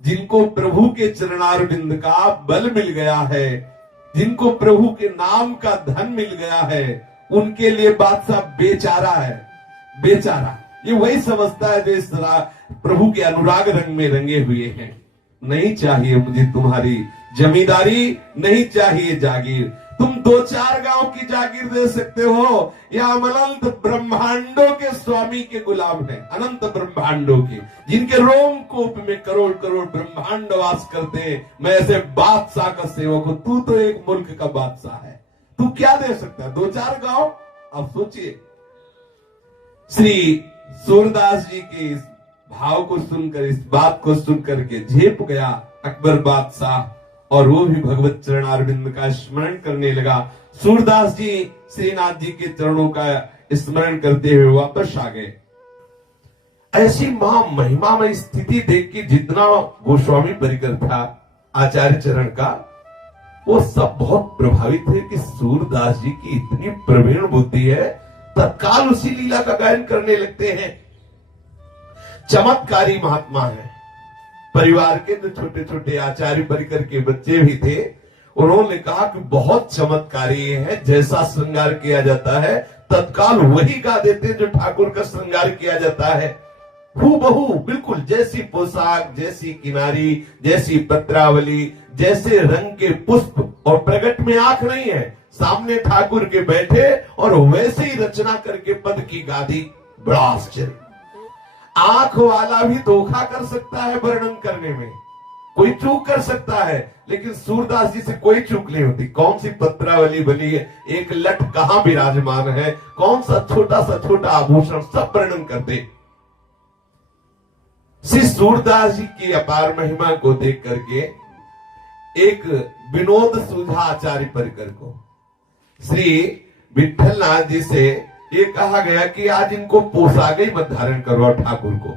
जिनको प्रभु के चरणारविंद का बल मिल गया है, जिनको प्रभु के नाम का धन मिल गया है, उनके लिए बादशाह बेचारा है, बेचारा। ये वही समझता है जो इस प्रभु के अनुराग रंग में रंगे हुए हैं। नहीं चाहिए मुझे तुम्हारी जमींदारी, नहीं चाहिए जागीर। तुम 2-4 गांव की जागीर दे सकते हो, या हम अनंत ब्रह्मांडों के स्वामी के गुलाम हैं, अनंत ब्रह्मांडों के, जिनके रोमकूप में करोड़ करोड़ ब्रह्मांड वास करते हैं। मैं ऐसे बादशाह का सेवक हूं, तू तो एक मुल्क का बादशाह है, तू क्या दे सकता है? 2-4 गांव? आप सोचिए। श्री सूरदास जी के इस भाव को सुनकर, इस बात को सुनकर के झेप गया अकबर बादशाह, और वो भी भगवत चरणारविंद का स्मरण करने लगा। सूरदास जी श्रीनाथ जी के चरणों का स्मरण करते हुए वापस आ गए। ऐसी महा महिमा में स्थिति देख के जितना गोस्वामी परिकर था आचार्य चरण का, वो सब बहुत प्रभावित है कि सूरदास जी की इतनी प्रवीण बुद्धि है। तत्काल उसी लीला का गायन करने लगते हैं। चमत्कारी महात्मा है। परिवार के जो छोटे छोटे आचार्य परिकर के बच्चे भी थे, उन्होंने कहा कि बहुत चमत्कारी है, जैसा श्रृंगार किया जाता है तत्काल वही गा देते हैं जो ठाकुर का श्रृंगार किया जाता है। हूबहू बिल्कुल, जैसी पोशाक, जैसी किनारी, जैसी पत्रावली, जैसे रंग के पुष्प, और प्रकट में आंख नहीं है, सामने ठाकुर के बैठे और वैसे ही रचना करके पद की गादी। बड़ा आश्चर्य। आंख वाला भी धोखा कर सकता है वर्णन करने में, कोई चूक कर सकता है, लेकिन सूरदास जी से कोई चूक नहीं होती। कौन सी पत्रावली बनी है, एक लठ कहां विराजमान है, कौन सा छोटा आभूषण, सब वर्णन करते। श्री सूरदास जी की अपार महिमा को देख करके एक विनोद सूझा आचार्य परिकर को। श्री विठल नाथ जी से ये कहा गया कि आज इनको पोशाक ही मत धारण करवाओ ठाकुर को,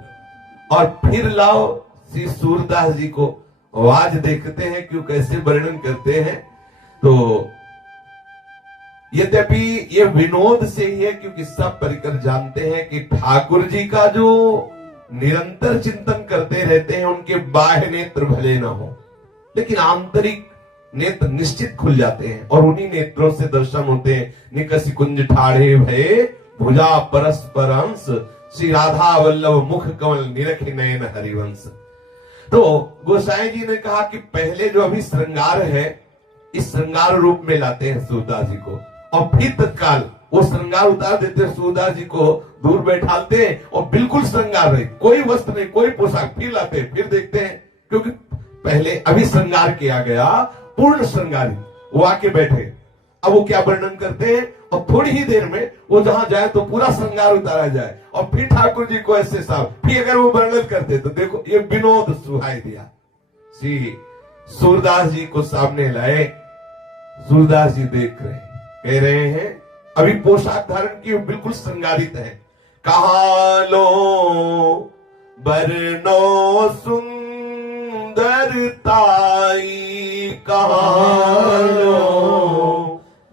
और फिर लाओ श्री सूरदास जी को। आज देखते हैं क्यों कैसे वर्णन करते हैं। तो यद्यपि ये विनोद से ही है, क्योंकि सब परिकर जानते हैं कि ठाकुर जी का जो निरंतर चिंतन करते रहते हैं, उनके बाह्य नेत्र भले ना हो, लेकिन आंतरिक नेत्र निश्चित खुल जाते हैं, और उन्हीं नेत्रों से दर्शन होते हैं। निकसी कुंज ठाढ़े भये भुजा परस्पर अंश, श्री राधा वल्लभ मुख कमल निरखे नयन हरिवंश। तो गोसाई जी ने कहा कि पहले जो अभी श्रृंगार है, इस श्रृंगार रूप में लाते हैं सूरदास जी को, और फिर तत्काल वो श्रृंगार उतार देते हैं, सूरदास जी को दूर बैठाते हैं और बिल्कुल श्रृंगार नहीं, कोई वस्त्र नहीं, कोई पोशाक, फिर लाते हैं, फिर देखते हैं, क्योंकि पहले अभी श्रृंगार किया गया, पूर्ण श्रृंगारी, वो आके बैठे। अब वो क्या वर्णन करते हैं, और थोड़ी ही देर में वो जहां जाए तो पूरा श्रृंगार उतारा जाए, और फिर ठाकुर जी को ऐसे साफ, फिर अगर वो वर्णन करते तो देखो ये विनोद सुहाई दिया। श्री सूरदास जी को सामने लाए, सूरदास जी देख रहे हैं, कह रहे हैं अभी पोशाक धारण की बिल्कुल श्रृंगारित है। कहा लो बरनो सुंदरताई, कहा लो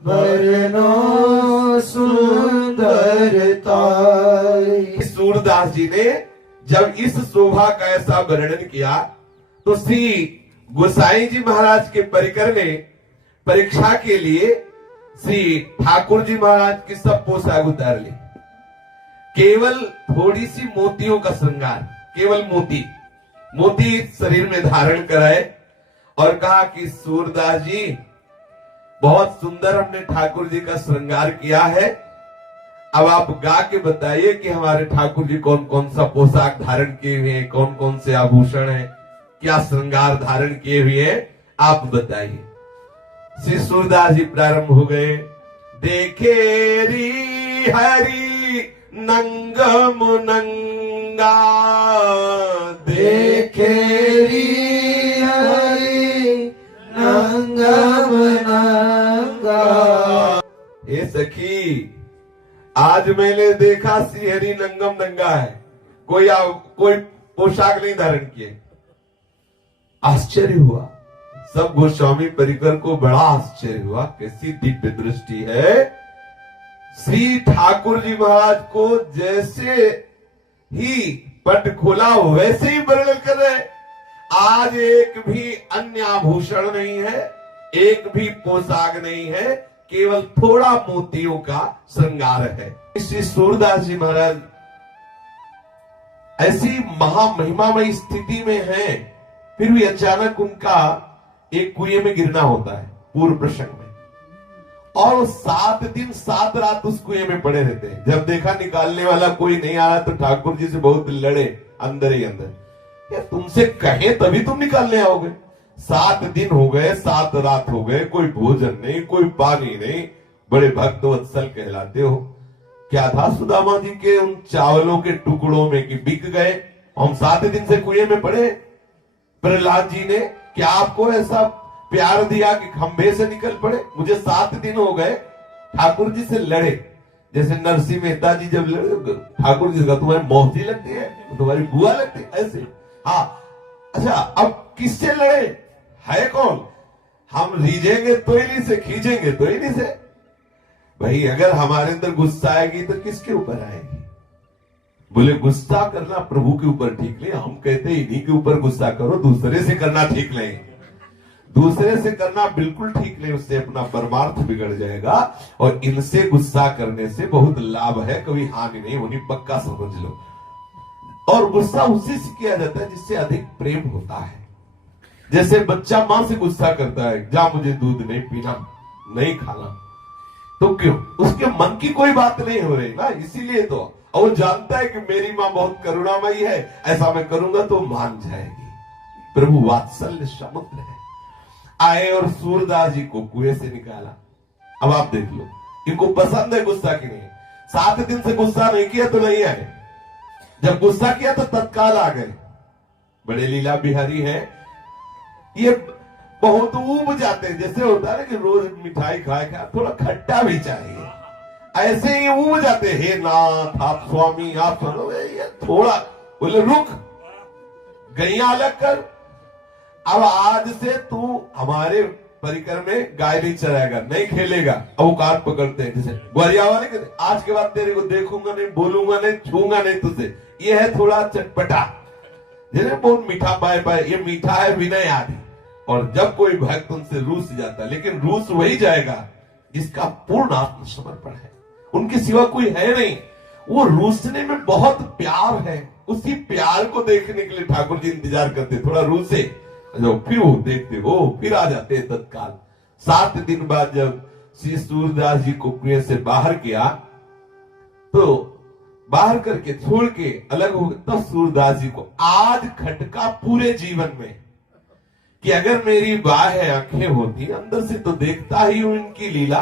बरनो सुंदरताई। सूरदास जी ने जब इस शोभा का ऐसा वर्णन किया तो श्री गोसाई जी महाराज के परिकर ने परीक्षा के लिए श्री ठाकुर जी महाराज की सब पोशाक उतार ली। केवल थोड़ी सी मोतियों का श्रृंगार, केवल मोती शरीर में धारण कराए और कहा कि सूरदास जी बहुत सुंदर हमने ठाकुर जी का श्रृंगार किया है, अब आप गा के बताइए कि हमारे ठाकुर जी कौन कौन सा पोशाक धारण किए हुए हैं, कौन कौन से आभूषण हैं, क्या श्रृंगार धारण किए हुए हैं, आप बताइए। श्री सूरदास जी प्रारंभ हो गए। देखे री हरि नंगम नंगा, देखे री हरि नंगम नंगा। हे सखी, आज मैंने देखा श्री हरि नंगम नंगा है, कोई पोशाक नहीं धारण किए। आश्चर्य हुआ, सब गोस्वामी परिकर को बड़ा आश्चर्य हुआ, कैसी दिव्य दृष्टि है। श्री ठाकुर जी महाराज को जैसे ही पट खोला वैसे ही वर्णन कर रहे। आज एक भी अन्य आभूषण नहीं है, एक भी पोशाक नहीं है, केवल थोड़ा मोतियों का श्रृंगार है। श्री सूरदास जी महाराज ऐसी महामहिमामयी स्थिति में हैं, फिर भी अचानक उनका एक कुएं में गिरना होता है पूर्व प्रसंग में, और वो 7 दिन 7 रात उस कुएं में पड़े रहते हैं। जब देखा निकालने वाला कोई नहीं आ रहा तो ठाकुर जी से बहुत लड़े अंदर ही अंदर, या तुमसे कहे तभी तुम निकालने आओगे। 7 दिन हो गए, 7 रात हो गए, कोई भोजन नहीं, कोई पानी नहीं, बड़े भक्त वत्सल कहलाते हो। क्या था सुदामा जी के उन चावलों के टुकड़ों में कि बिक गए, हम 7 दिन से कुएं में पड़े। प्रहलाद जी ने क्या आपको ऐसा प्यार दिया कि खंभे से निकल पड़े? मुझे 7 दिन हो गए ठाकुर जी से लड़े। जैसे नरसिंह मेहता जी जब लड़े ठाकुर जी का, तुम्हारी मौसी लगती है, तुम्हारी बुआ लगती है, ऐसे। हाँ, अच्छा, अब किससे लड़े? है कौन? हम रीझेंगे तो इन्हीं से, खींचेंगे तो इन्हीं से। भाई अगर हमारे अंदर गुस्सा आएगी तो किसके ऊपर आएगी? बोले गुस्सा करना प्रभु के ऊपर ठीक नहीं, हम कहते इन्हीं के ऊपर गुस्सा करो, दूसरे से करना ठीक नहीं। दूसरे से करना बिल्कुल ठीक नहीं, उससे अपना परमार्थ बिगड़ जाएगा। और इनसे गुस्सा करने से बहुत लाभ है, कभी हानि नहीं होनी, पक्का समझ लो। और गुस्सा उसी से किया जाता है जिससे अधिक प्रेम होता है। जैसे बच्चा मां से गुस्सा करता है, जा मुझे दूध नहीं पीना, नहीं खाना, तो क्यों? उसके मन की कोई बात नहीं हो रही ना, इसीलिए तो। और वो जानता है कि मेरी मां बहुत करुणामयी है, ऐसा मैं करूंगा तो मान जाएगी। प्रभु वात्सल्य समुद्र है। आए और सूरदास जी को कुएं से निकाला। अब आप देख लो, इनको पसंद है गुस्सा की नहीं। 7 दिन से गुस्सा नहीं किया तो नहीं आए, जब गुस्सा किया तो तत्काल आ गए। बड़े लीला बिहारी हैं, ये बहुत ऊब जाते हैं। जैसे होता है ना कि रोज मिठाई खाए थोड़ा खट्टा भी चाहिए, ऐसे ही ऊब जाते। हे नाथ, आप स्वामी, आप सुनो, ये थोड़ा। बोले रुक, गैया अलग कर, अब आज से तू हमारे परिकर में गाय नहीं चराएगा, नहीं खेलेगा। अवकाश पकड़ते हैं, जैसे ग्वारिया वाले कहते, आज के बाद तेरे को देखूंगा नहीं, बोलूंगा नहीं, छूंगा नहीं तुझे। ये है थोड़ा चटपटा, जैसे बहुत मीठा पाए पाए, ये मीठा है विनय आदि। और जब कोई भक्त उनसे रूस जाता है, लेकिन रूस वही जाएगा जिसका पूर्ण आत्मसमर्पण है, उनके सिवा कोई है नहीं। वो रूसने में बहुत प्यार है, उसी प्यार को देखने के लिए ठाकुर जी इंतजार करते, थोड़ा रूसे, फिर वो देखते हो, फिर आ जाते हैं तत्काल। 7 दिन बाद जब श्री सूरदास जी को कुएं से बाहर किया, तो बाहर करके छोड़ के अलग हो गए, तब सूरदास जी को आज खटका पूरे जीवन में कि अगर मेरी बाह्य आंखें होती, अंदर से तो देखता ही हूं इनकी लीला,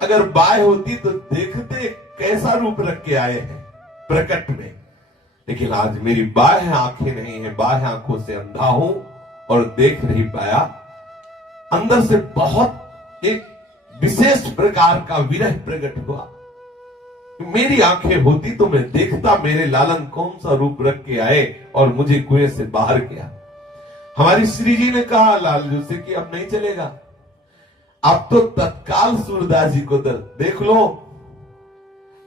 अगर बाह्य होती तो देखते कैसा रूप रख के आए हैं प्रकट में। लेकिन आज मेरी बाह्य आंखें नहीं है, बाह्य आंखों से अंधा हूं और देख नहीं पाया। अंदर से बहुत एक विशेष प्रकार का विरह प्रकट हुआ। मेरी आंखें होती तो मैं देखता मेरे लालन कौन सा रूप रख के आए और मुझे कुएं से बाहर किया। हमारी श्री जी ने कहा लालजू से कि अब नहीं चलेगा, अब तो तत्काल सूरदास जी को देख लो।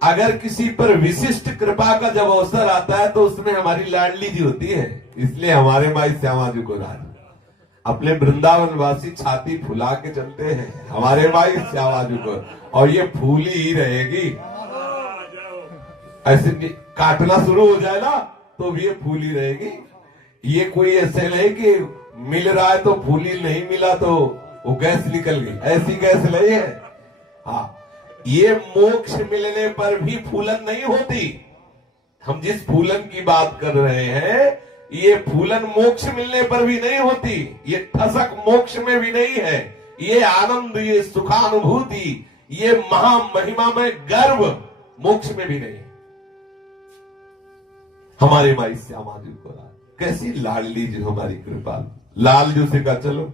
अगर किसी पर विशिष्ट कृपा का जब अवसर आता है तो उसमें हमारी लाडली जी होती है। इसलिए हमारे माई श्यामा जी को राज अपने वृंदावन वासी छाती फुला के चलते हैं, हमारे माई श्यामा जी को, और ये फूली ही रहेगी। ऐसे काटना शुरू हो जाए ना तो भी ये फूली रहेगी। ये कोई ऐसे नहीं कि मिल रहा है तो फूली, नहीं मिला तो वो गैस निकल गई, ऐसी गैस नहीं है। हाँ, ये मोक्ष मिलने पर भी फूलन नहीं होती। हम जिस फूलन की बात कर रहे हैं ये फूलन मोक्ष मिलने पर भी नहीं होती, ये ठसक मोक्ष में भी नहीं है, ये आनंद, ये सुखानुभूति, ये महामहिमा में गर्व मोक्ष में भी नहीं है। हमारे माई श्यामा जी को कैसी लाडली जी हमारी कृपा। लालजू से कहा चलो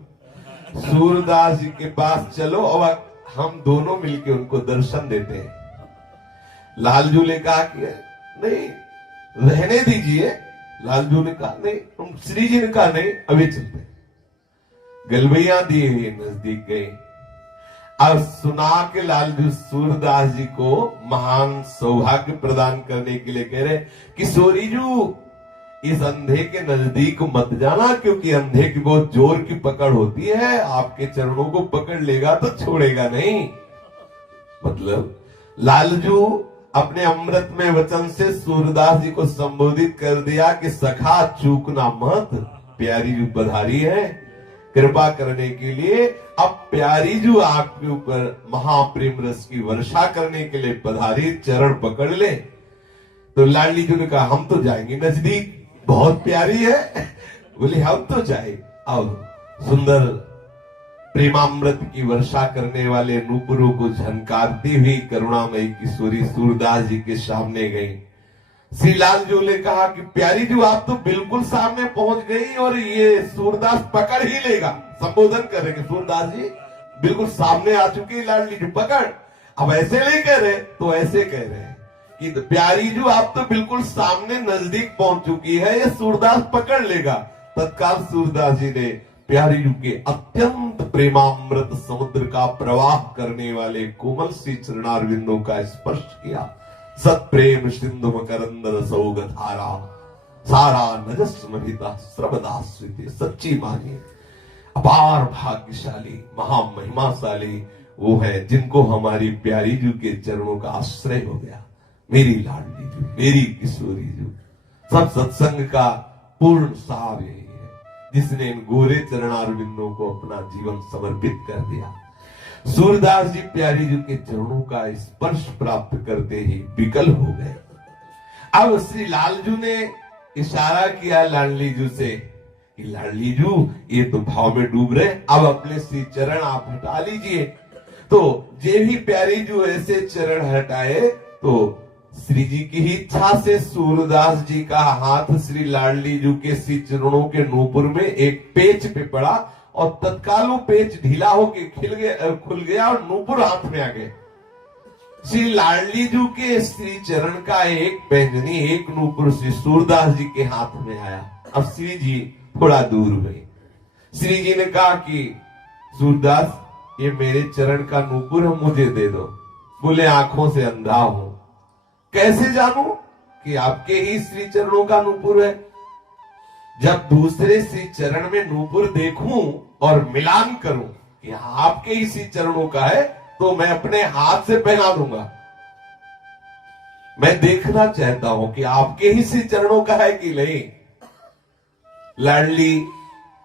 सूरदास जी के पास चलो और हम दोनों मिलके उनको दर्शन देते हैं। लालजू ने कहा कि नहीं रहने दीजिए। लालजू ने कहा नहीं, तुम श्री जी ने कहा नहीं अभी चलते। गलबैया दिए नजदीक गए। अब सुना के लालजू सूरदास जी को महान सौभाग्य प्रदान करने के लिए कह रहे किशोरी जू इस अंधे के नजदीक मत जाना, क्योंकि अंधे की बहुत जोर की पकड़ होती है, आपके चरणों को पकड़ लेगा तो छोड़ेगा नहीं। मतलब लालजू अपने अमृत में वचन से सूरदास जी को संबोधित कर दिया कि सखा चूकना मत, प्यारी जू पधारी है कृपा करने के लिए। अब प्यारी जू आपके ऊपर महाप्रेम रस की वर्षा करने के लिए पधारी, चरण पकड़ ले। तो लाडली जू ने कहा हम तो जाएंगे नजदीक, बहुत प्यारी है। बोले हम तो जाए। अब सुंदर प्रेमामृत की वर्षा करने वाले नूपुरों को झनकारती हुई करुणामयी किशोरी सूरदास जी के सामने गई। श्री लालजू ने कहा कि प्यारी जू आप तो बिल्कुल सामने पहुंच गई और ये सूरदास पकड़ ही लेगा। संबोधन करेंगे सूरदास जी बिल्कुल सामने आ चुकी, लाडली जू पकड़। अब ऐसे नहीं कह रहे तो ऐसे कह रहे हैं कि प्यारी जू आप तो बिल्कुल सामने नजदीक पहुंच चुकी है, ये सूरदास पकड़ लेगा। तत्काल सूरदास जी ने प्यारी जू के अत्यंत प्रेमामृत समुद्र का प्रवाह करने वाले कोमल सी चरणारविंदों का स्पर्श किया। सत प्रेम सिंधु मकरंद रसोग धारा सारा नजस्मृता सर्वदास्विते। सच्ची मानिए अपार भाग्यशाली महामहिमाशाली वो है जिनको हमारी प्यारी जू के चरणों का आश्रय हो गया। मेरी लाडली जू, मेरी किशोरी जू। सब सत्संग का पूर्ण सार यही है, जिसने इन गोरे चरणारविंदों को अपना जीवन समर्पित कर दिया। सूरदास जी प्यारी जू के चरणों का स्पर्श प्राप्त करते ही विकल हो गए। अब श्री लालजू ने इशारा किया लाडली जू से कि लाडली जू ये तो भाव में डूब रहे, अब अपने श्री चरण आप हटा लीजिए। तो जे भी प्यारी जू ऐसे चरण हटाए तो श्री जी की ही इच्छा से सूरदास जी का हाथ श्री लाडली जू के श्री चरणों के नूपुर में एक पेच पे पड़ा और तत्काल वो पेच ढीला होके खुल गया और नूपुर हाथ में आ गए। श्री लाडली जू के श्री चरण का एक पैंजनी, एक नूपुर श्री सूरदास जी के हाथ में आया। अब श्री जी थोड़ा दूर हुए। श्री जी ने कहा कि सूरदास ये मेरे चरण का नूपुर है, मुझे दे दो। बोले आंखों से अंधा हूं, कैसे जानूं कि आपके ही श्री चरणों का नूपुर है। जब दूसरे श्री चरण में नूपुर देखूं और मिलान करूं कि आपके ही श्री चरणों का है तो मैं अपने हाथ से पहना दूंगा। मैं देखना चाहता हूं कि आपके ही श्री चरणों का है कि नहीं। लाडली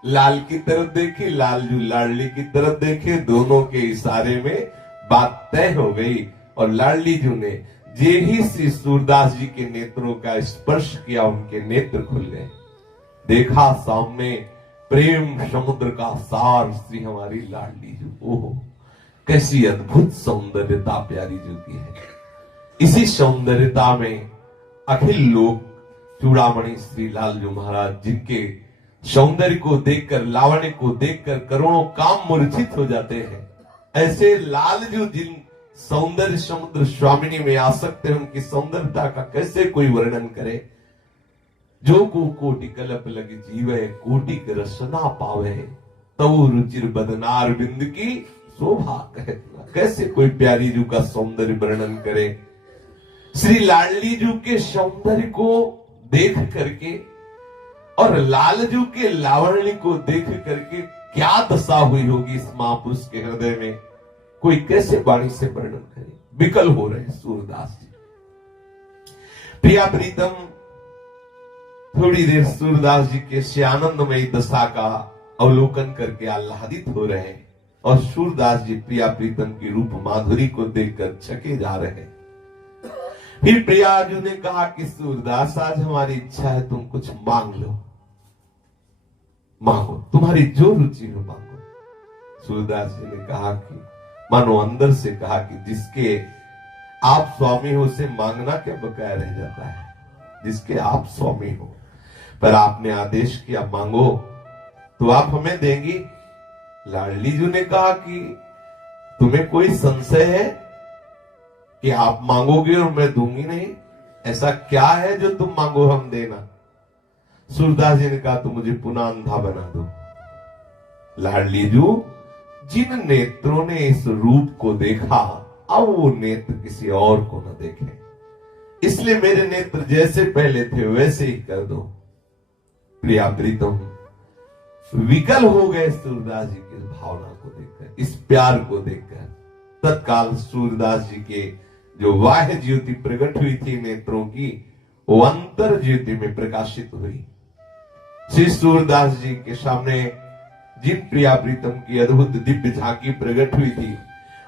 लाल की तरफ देखी, लालजू लाडली की तरफ देखे, दोनों के इशारे में बात तय हो गई और लाडली जू ने जे ही श्री सूरदास जी के नेत्रों का स्पर्श किया उनके नेत्र खुल गए। देखा सामने प्रेम समुद्र का सार श्री हमारी लाडली जू। ओहो कैसी अद्भुत सौंदर्यता प्यारी जू की है। इसी सौंदर्यता में अखिल लोग चूड़ामणि श्री लालजू महाराज जिनके सौंदर्य को देखकर, लावण्य को देखकर करोड़ों काम मूर्छित हो जाते हैं, ऐसे लालजू जिन सौंदर्य समुद्र स्वामिनी में आ सकते हैं, उनकी सौंदर्यता का कैसे कोई वर्णन करे। जो को कोटि कलप लगी जीवे, कोटि रसना पावे, तऊ रुचिर बदनार बिंद की शोभा कहना। कैसे कोई प्यारी जू का सौंदर्य वर्णन करे। श्री लाडली जी के सौंदर्य को देख करके और लालजू के लावण्य को देख करके क्या दशा हुई होगी इस महापुरुष के हृदय में, कोई कैसे वाणी से वर्णन करे। विकल हो रहे सूरदास जी। प्रिया प्रीतम थोड़ी देर सूरदास जी के से आनंदमयी दशा का अवलोकन करके आह्लादित हो रहे हैं और सूरदास जी प्रिया प्रीतम की रूप माधुरी को देखकर छके जा रहे हैं। फिर प्रियाजू ने कहा कि सूरदास आज हमारी इच्छा है, तुम कुछ मांग लो, मांगो, तुम्हारी जो रुचि हो मांगो। सूरदास जी ने कहा कि मानो अंदर से कहा कि जिसके आप स्वामी हो उसे मांगना क्या बकाया रह जाता है, जिसके आप स्वामी हो। पर आपने आदेश किया मांगो तो आप हमें देंगी। लाडली जी ने कहा कि तुम्हें कोई संशय है कि आप मांगोगे और मैं दूंगी नहीं? ऐसा क्या है जो तुम मांगो हम देना? सूरदास जी ने कहा तो मुझे पुनः अंधा बना दो। लाडली जी जिन नेत्रों ने इस रूप को देखा अब वो नेत्र किसी और को न देखे, इसलिए मेरे नेत्र जैसे पहले थे वैसे ही कर दो। प्रिया प्रीतम विकल हो गए सूरदास जी की भावना को देखकर, इस प्यार को देखकर। तत्काल सूरदास जी के जो बाह्य ज्योति प्रकट हुई थी नेत्रों की, वो अंतर ज्योति में प्रकाशित हुई। श्री सूरदास जी के सामने जिन प्रिया प्रीतम की अद्भुत दिव्य झांकी प्रकट हुई थी,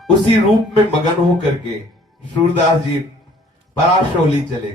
उसी रूप में मगन होकर के सूरदास जी पराशौली चले।